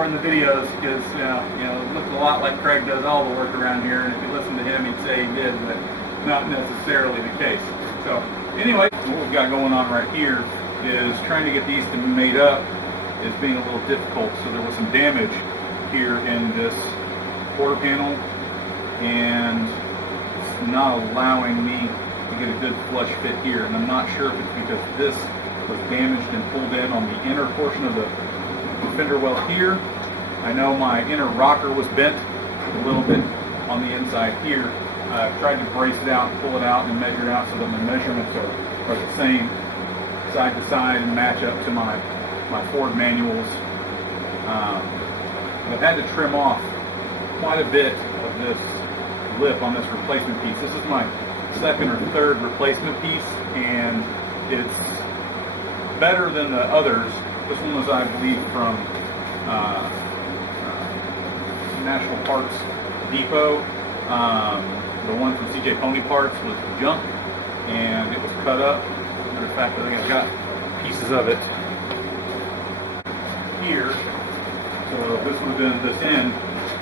before in the videos because it looks a lot like Craig does all the work around here, and if you listen to him, he'd say he did, but not necessarily the case. So anyway, what we've got going on right here is trying to get these to be made up is being a little difficult. So there was some damage here in this quarter panel, and it's not allowing me to get a good flush fit here. And I'm not sure if it's because this was damaged and pulled in on the inner portion of the fender well here. I know my inner rocker was bent a little bit on the inside here. I've tried to brace it out and pull it out and measure it out so that my measurements are the same side to side and match up to my Ford manuals. I've had to trim off quite a bit of this lip on this replacement piece. This is my second or third replacement piece, and it's better than the others. This one was, I believe, from National Parts Depot. The one from CJ Pony Parts was junk, and it was cut up. Matter of fact, I think I've got pieces of it here. So this would have been this end,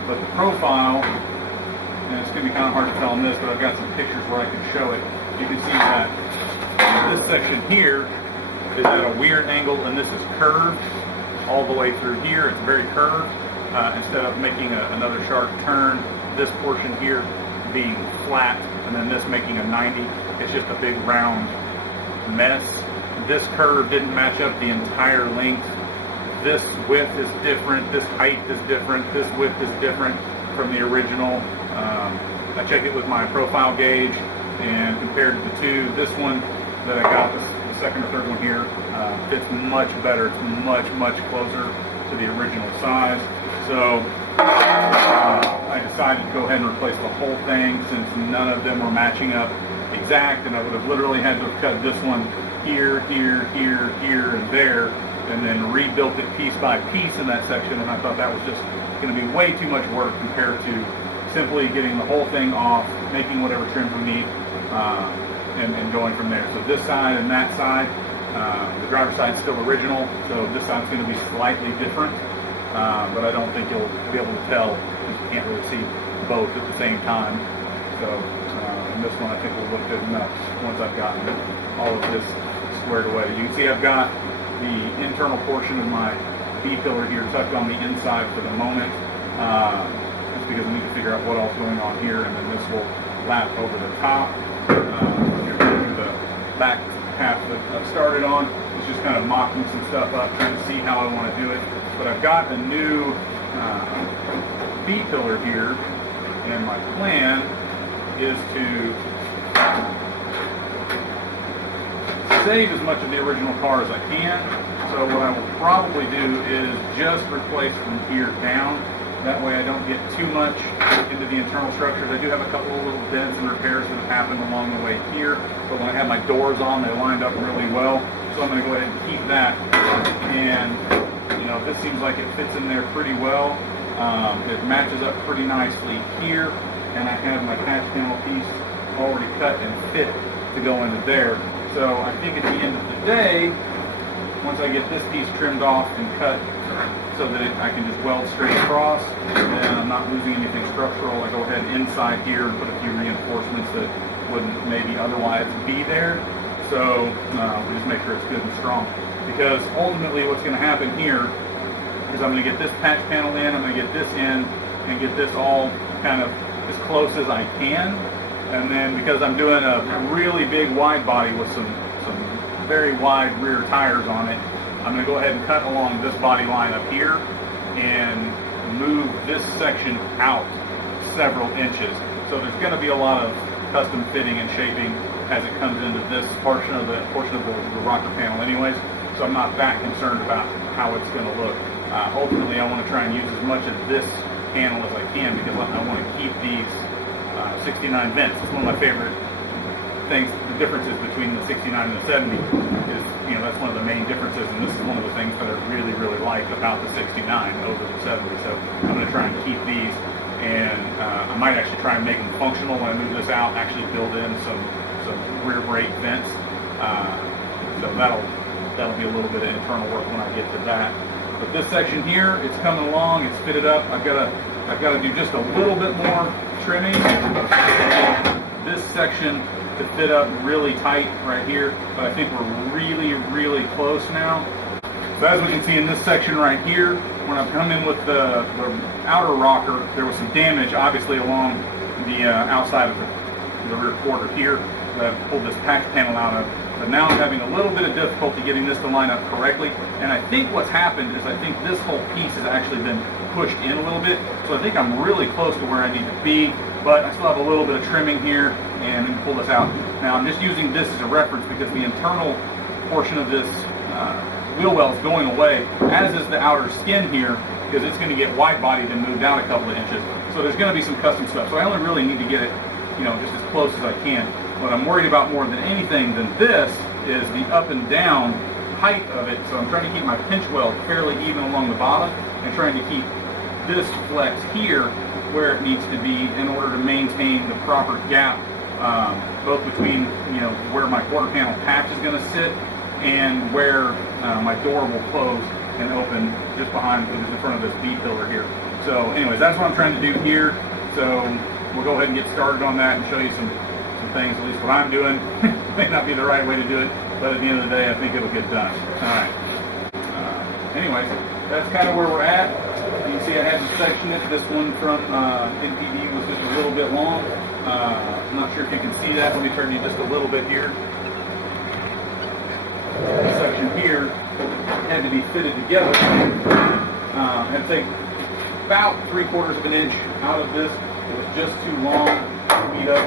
but the profile, and it's going to be kind of hard to tell on this, but I've got some pictures where I can show it. You can see that this section here is at a weird angle, and this is curved all the way through here. It's very curved. Instead of making another sharp turn, this portion here being flat, and then this making a 90, it's just a big round mess. This curve didn't match up the entire length. This width is different, this height is different, this width is different from the original. I checked it with my profile gauge, and compared to the two, this one that I got, the second or third one here, fits much better. It's much closer to the original size. So I decided to go ahead and replace the whole thing since none of them were matching up exact, and I would have literally had to have cut this one here, and there, and then rebuilt it piece by piece in that section, and I thought that was just going to be way too much work compared to simply getting the whole thing off, making whatever trims we need, and going from there. So this side and that side, the driver's side is still original, so this side's going to be slightly different, but I don't think you'll be able to tell because you can't really see both at the same time. So and this one I think will look good enough once I've gotten all of this squared away. You can see I've got the internal portion of my B-pillar here tucked on the inside for the moment, just because I need to figure out what else is going on here, and then this will lap over the top. The back half that I've started on is just kind of mocking some stuff up, trying to see how I want to do it. But I've got a new B-pillar here, and my plan is to save as much of the original car as I can. So what I will probably do is just replace from here down. That way I don't get too much into the internal structures. I do have a couple of little dents and repairs that have happened along the way here, but when I have my doors on, they lined up really well. So I'm going to go ahead and keep that. And this seems like it fits in there pretty well. It matches up pretty nicely here, and I have my patch panel piece already cut and fit to go into there. So I think at the end of the day, once I get this piece trimmed off and cut so that I can just weld straight across, and then I'm not losing anything structural, I go ahead inside here and put a few reinforcements that wouldn't maybe otherwise be there. So we just make sure it's good and strong. Because ultimately what's going to happen here is I'm going to get this patch panel in, I'm going to get this in, and get this all kind of as close as I can. And then because I'm doing a really big wide body with some very wide rear tires on it, I'm going to go ahead and cut along this body line up here and move this section out several inches. So there's going to be a lot of custom fitting and shaping as it comes into this portion of the rocker panel anyways. So I'm not that concerned about how it's going to look. Ultimately, I want to try and use as much of this panel as I can because I want to keep these 69 vents. It's one of my favorite things. The differences between the 69 and the 70 is, that's one of the main differences, and this is one of the things that I really like about the 69 over the 70. So I'm going to try and keep these, and I might actually try and make them functional when I move this out, actually build in some rear brake vents. So that'll be a little bit of internal work when I get to that. But this section here, it's coming along, it's fitted up. I've got to do just a little bit more trimming. This section to fit up really tight right here, but I think we're really, really close now. So as we can see in this section right here, when I've come in with the outer rocker, there was some damage obviously along the outside of the rear quarter here that I've pulled this patch panel out of. But now I'm having a little bit of difficulty getting this to line up correctly. And I think what's happened is I think this whole piece has actually been pushed in a little bit. So I think I'm really close to where I need to be, but I still have a little bit of trimming here, and then pull this out. Now I'm just using this as a reference because the internal portion of this wheel well is going away, as is the outer skin here, because it's going to get wide bodied and moved down a couple of inches. So there's going to be some custom stuff. So I only really need to get it, just as close as I can. What I'm worried about more than anything than this is the up and down height of it. So I'm trying to keep my pinch weld fairly even along the bottom and trying to keep this flex here where it needs to be in order to maintain the proper gap, both between where my quarter panel patch is going to sit and where my door will close and open just in front of this B pillar here. So anyways, that's what I'm trying to do here. So we'll go ahead and get started on that and show you some things, at least what I'm doing. May not be the right way to do it, but at the end of the day, I think it'll get done. All right. Anyways, that's kind of where we're at. You can see I had to section it. This one from NPD was just a little bit long. I'm not sure if you can see that. Let me turn you just a little bit here. This section here had to be fitted together. I had to take about 3/4 of an inch out of this. It was just too long to meet up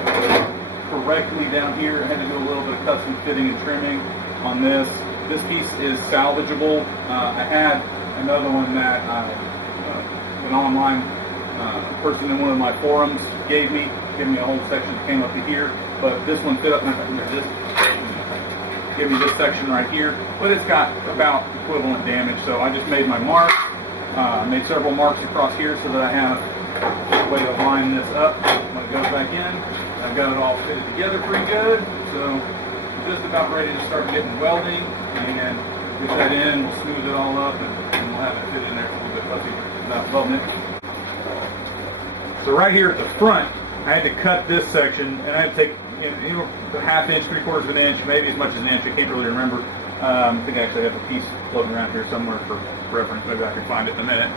correctly down here. I had to do a little bit of custom fitting and trimming on this. This piece is salvageable. I had another one that an online person in one of my forums gave me a whole section that came up to here, but this one fit up. Give me this section right here, but it's got about equivalent damage. So I just made my mark, made several marks across here so that I have a way to line this up when it goes back in. I've got it all fitted together pretty good, so I'm just about ready to start getting welding and get that in. We'll smooth it all up and we'll have it fit in there a little bit fuzzy without welding it. So right here at the front, I had to cut this section, and I had to take a 1/2 inch, 3/4 of an inch, maybe as much as an inch. I can't really remember. I think I actually have a piece floating around here somewhere for reference. Maybe I can find it in a minute,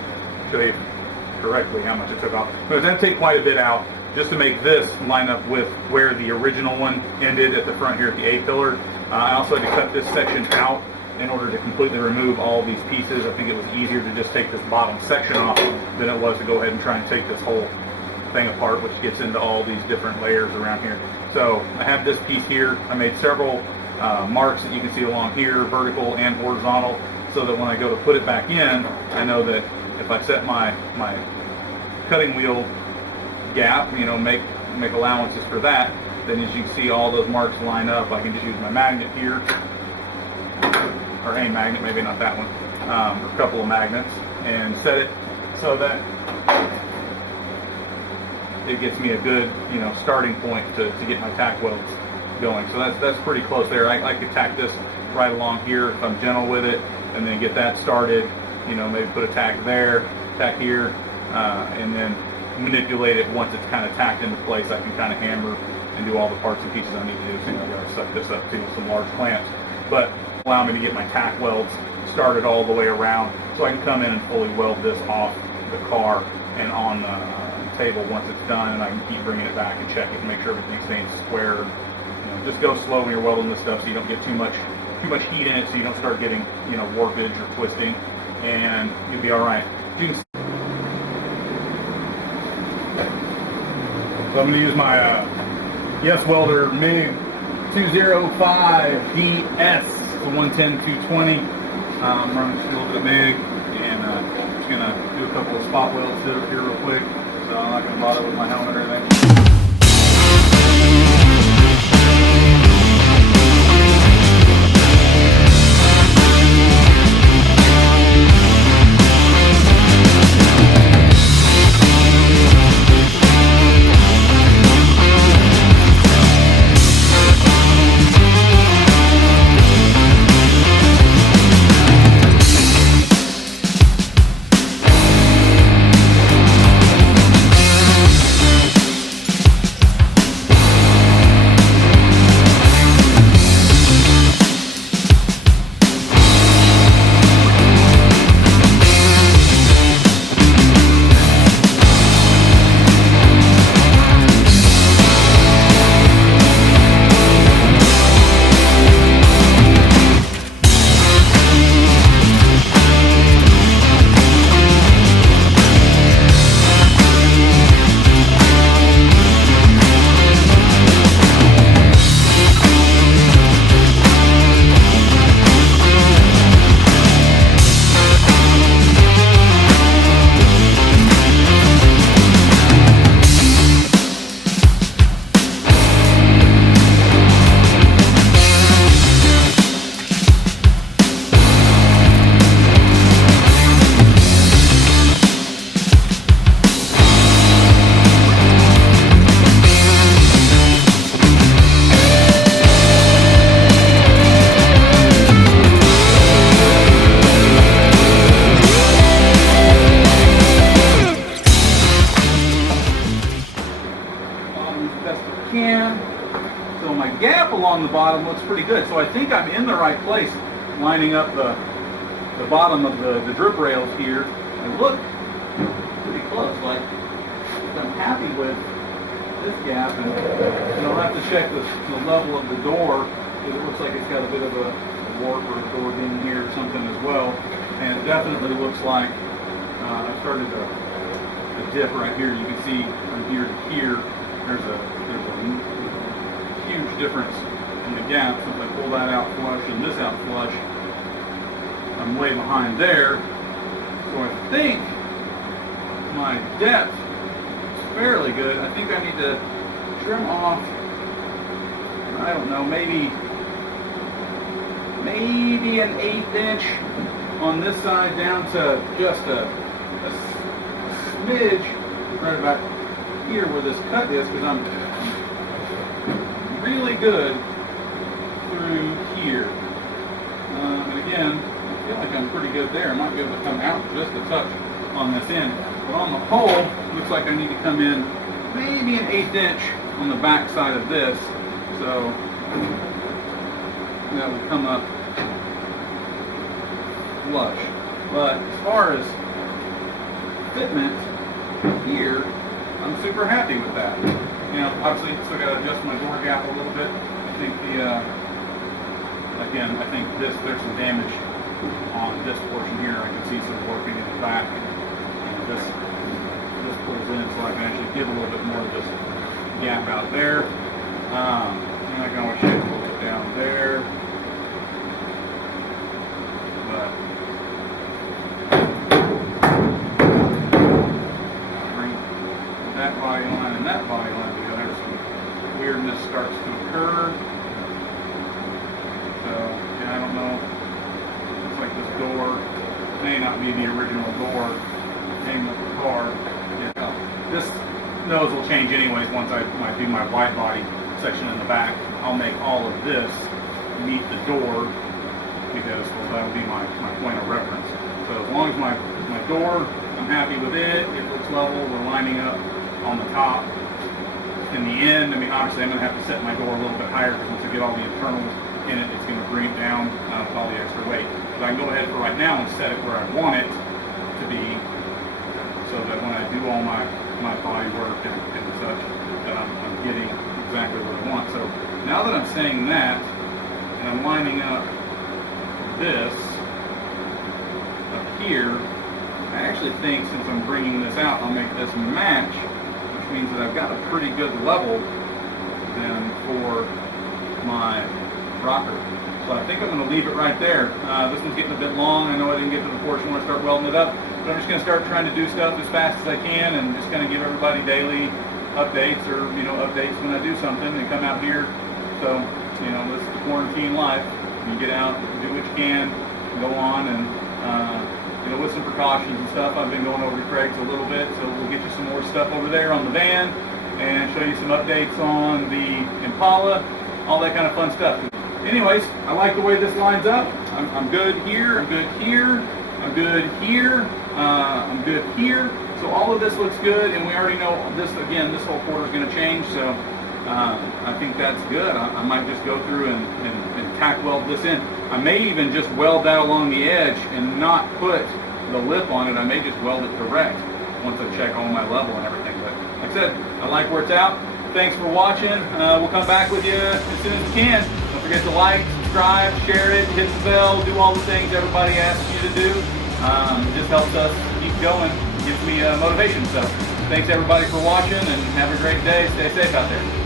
show you correctly how much it took off. But I had to take quite a bit out just to make this line up with where the original one ended at the front here at the A pillar. I also had to cut this section out in order to completely remove all these pieces. I think it was easier to just take this bottom section off than it was to go ahead and try and take this whole thing apart, which gets into all these different layers around here. So I have this piece here. I made several marks that you can see along here, vertical and horizontal, so that when I go to put it back in, I know that if I set my cutting wheel gap, make allowances for that, then as you can see all those marks line up. I can just use my magnet here, or a magnet, maybe not that one, or a couple of magnets, and set it so that it gets me a good starting point to get my tack welds going. So that's pretty close there. I could tack this right along here if I'm gentle with it, and then get that started, maybe put a tack there, tack here, and then manipulate it. Once it's kind of tacked into place, I can kind of hammer and do all the parts and pieces I need to do. So I'm going to suck this up too with some large clamps, but allow me to get my tack welds started all the way around, so I can come in and fully weld this off the car and on the table once it's done, and I can keep bringing it back and check it and make sure everything's staying square. Just go slow when you're welding this stuff so you don't get too much heat in it, so you don't start getting warpage or twisting, and you'll be all right. So I'm going to use my Yes Welder MIG 205DS, the 110-220. I'm running just a little bit of MIG, and just going to do a couple of spot welds here real quick, so I'm not going to bother with my helmet or anything. best we can. So my gap along the bottom looks pretty good. So I think I'm in the right place, lining up the bottom of the drip rails here. I look pretty close, like I'm happy with this gap, and I'll have to check the level of the door, because it looks like it's got a bit of a warp or a door in here or something as well. And it definitely looks like I started a dip right here. You can see from here to here, there's a huge difference in the gap. So if I pull that out flush and this out flush, I'm way behind there. So I think my depth is fairly good. I think I need to trim off, I don't know, maybe an 1/8 inch on this side down to just a smidge right about here where this cut is, because I'm really good through here. And again, I feel like I'm pretty good there. I might be able to come out just a touch on this end. But on the whole, looks like I need to come in maybe an 1/8 inch on the back side of this. So that will come up flush. But as far as fitment here, I'm super happy with that. You know, obviously still got to adjust my door gap a little bit. I think again, I think there's some damage on this portion here. I can see some warping in the back. And this pulls in, so I can actually give a little bit more of this gap out there. And I can always shave a little bit down there. But bring that body line and that body line together, some weirdness starts to occur. So, yeah, I don't know. Looks like this door may not be the original door name of the car. Yeah. This nose will change anyways once I do my wide body section in the back. I'll make all of this meet the door, because that'll be my point of reference. So as long as my door, I'm happy with it. It looks level. We're lining up on the top. In the end, I mean, obviously I'm going to have to set my door a little bit higher, because once I get all the internals in it, it's going to bring it down with all the extra weight. But I can go ahead for right now and set it where I want it to be, so that when I do all my body work and such, that I'm getting exactly what I want. So now that I'm saying that, and I'm lining up this up here, I actually think since I'm bringing this out, I'll make this match, which means that I've got a pretty good level then for my rocker. So I think I'm going to leave it right there. This one's getting a bit long. I know I didn't get to the portion where I start welding it up, but I'm just going to start trying to do stuff as fast as I can, and just kind of give everybody daily updates, or updates when I do something and come out here. So this is the quarantine life. You get out, do what you can, go on, and with some precautions and stuff. I've been going over to Craig's a little bit, so we'll get you some more stuff over there on the van and show you some updates on the Impala, all that kind of fun stuff. Anyways, I like the way this lines up. I'm good here, I'm good here, I'm good here, I'm good here. So all of this looks good, and we already know this, again, this whole quarter is going to change, so I think that's good. I might just go through and tack weld this in. I may even just weld that along the edge and not put the lip on it. I may just weld it direct once I check all my level and everything. But like I said, I like where it's out. Thanks for watching. We'll come back with you as soon as we can. Don't forget to like, subscribe, share it, hit the bell, do all the things everybody asks you to do. It just helps us keep going, gives me motivation. So thanks everybody for watching, and have a great day. Stay safe out there.